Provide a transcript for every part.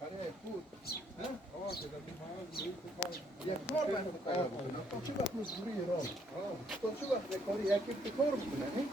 بالاخره بود یک کار باید متقیل بکنه تا چه وقت مزدوری را تا چه وقت یک کاری یک ابتکار بکنه نه؟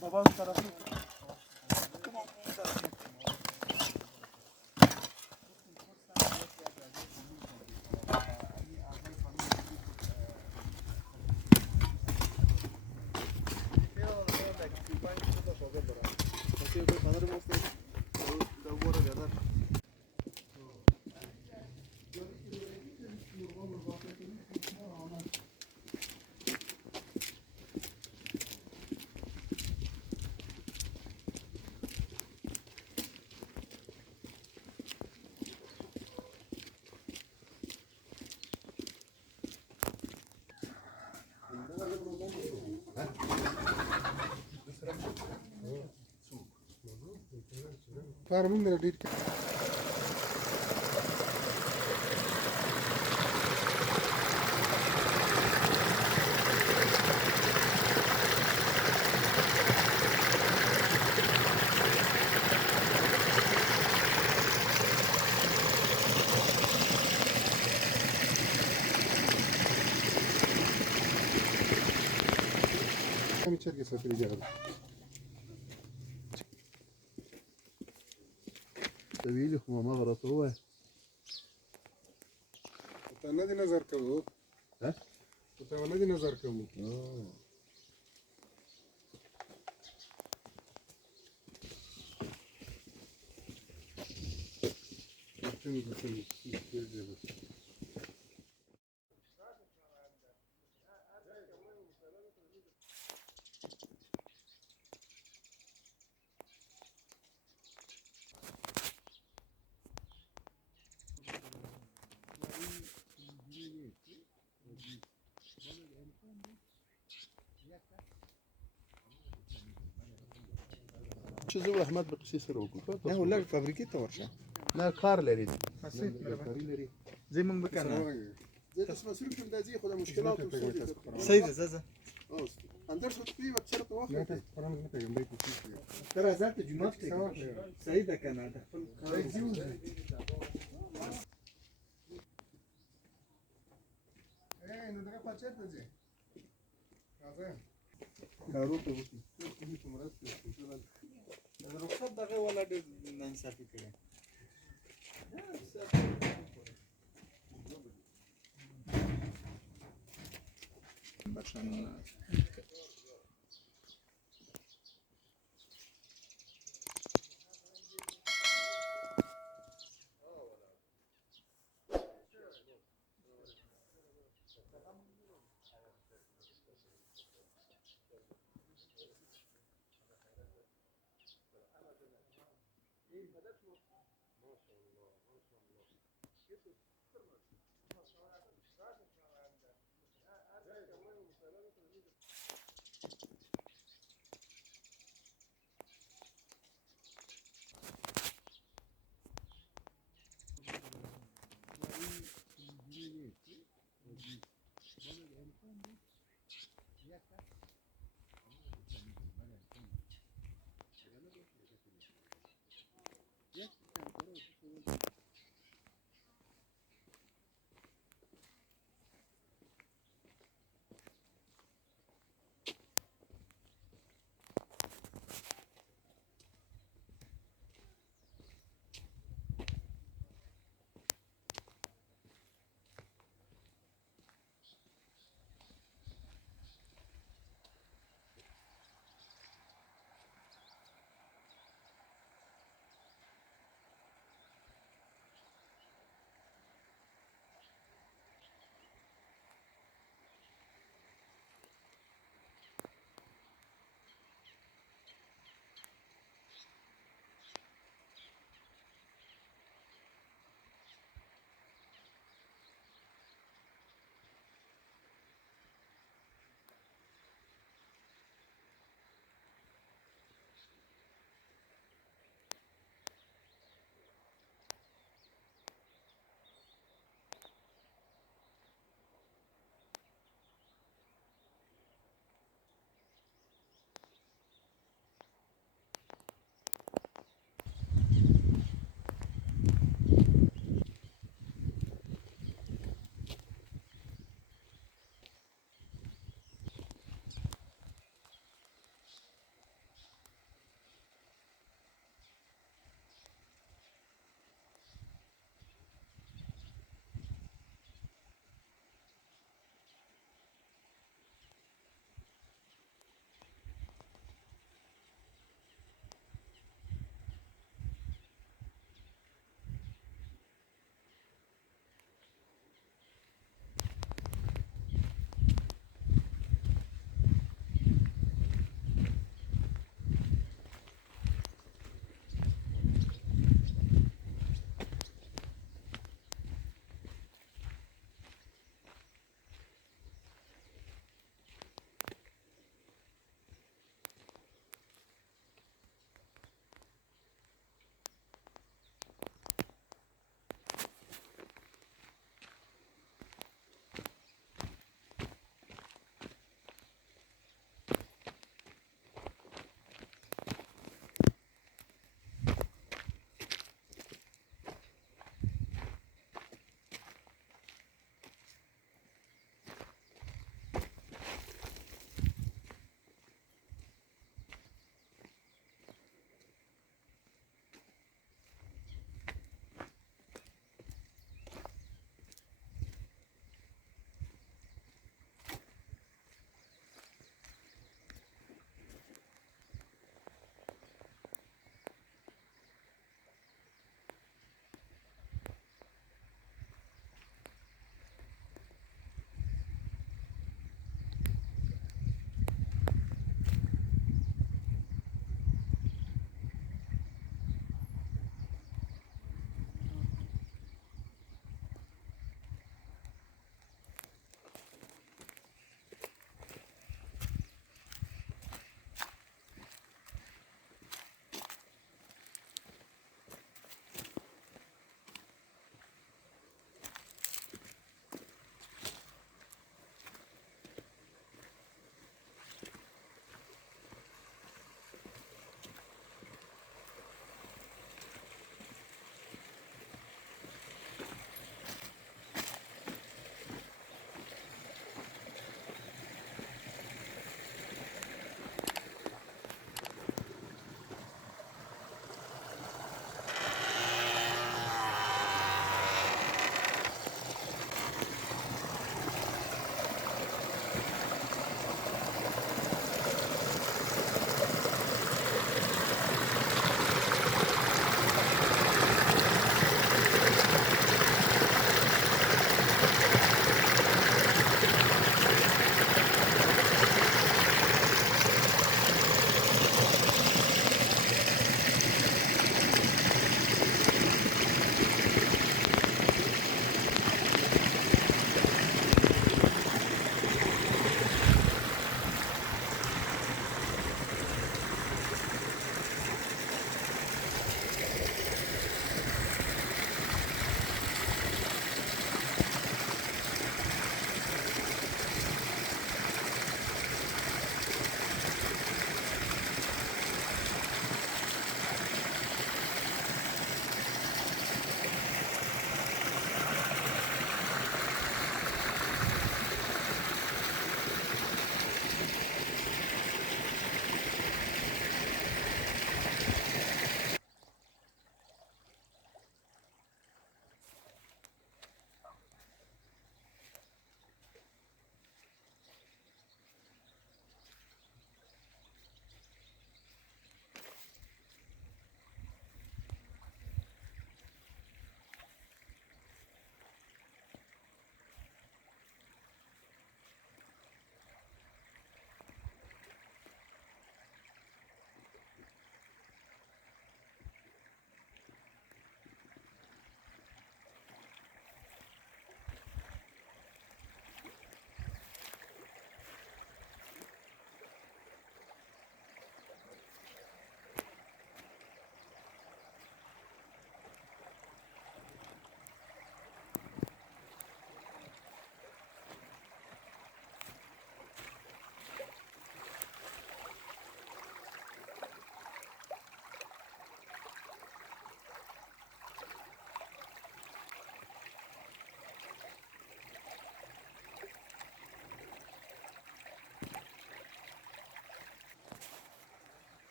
بابا طرفی فرمون در دیر همین چرگه سفری جرد طويل هو مغرط هو انا دي نظر كبو ها انا دي نظر كبو چه زو احمد به قصه سره وکړه نه ولر فابریکې ته ورشه نه کار لري کاری لري زي من بکنه زي تسمع سلوك من دازي خذ مشكلات سيد زازا اندرس في وتشرط واحد ترى ذات جمعة سيدة كان هذا ايه ندري قاچت دي كازم کارو ته وکی رخصت دغه ولا د نانصافي کړي بشن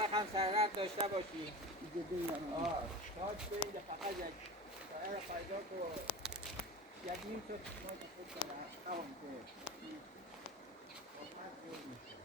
رقم سرقت داشته باشی. آه. تاج به اینجا فقط یک شاعر پیدا کن. یک نیم شد ما که خود کنه قوام که آمد جور میشه.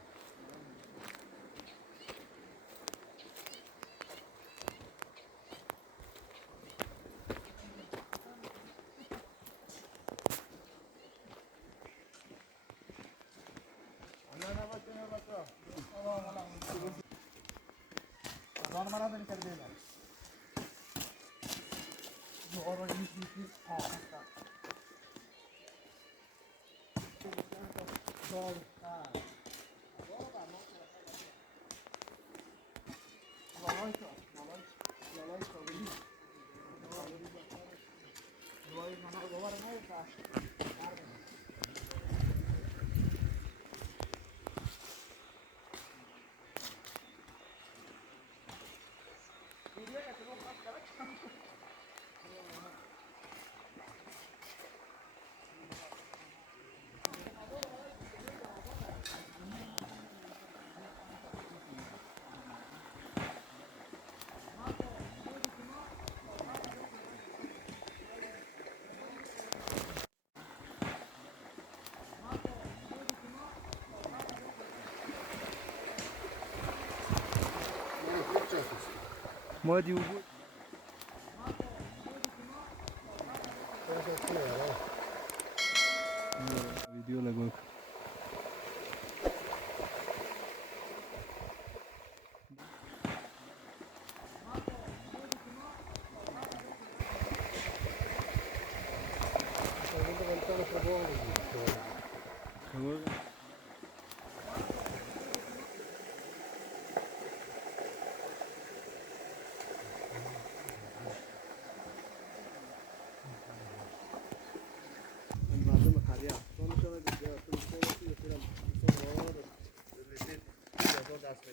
مادی او بود ویدیو لگو مردم قریه تو میتونه دیگه تو میتونه که فیلم وارد رسید یا دست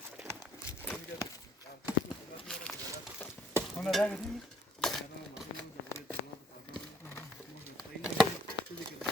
میده اون را دیدی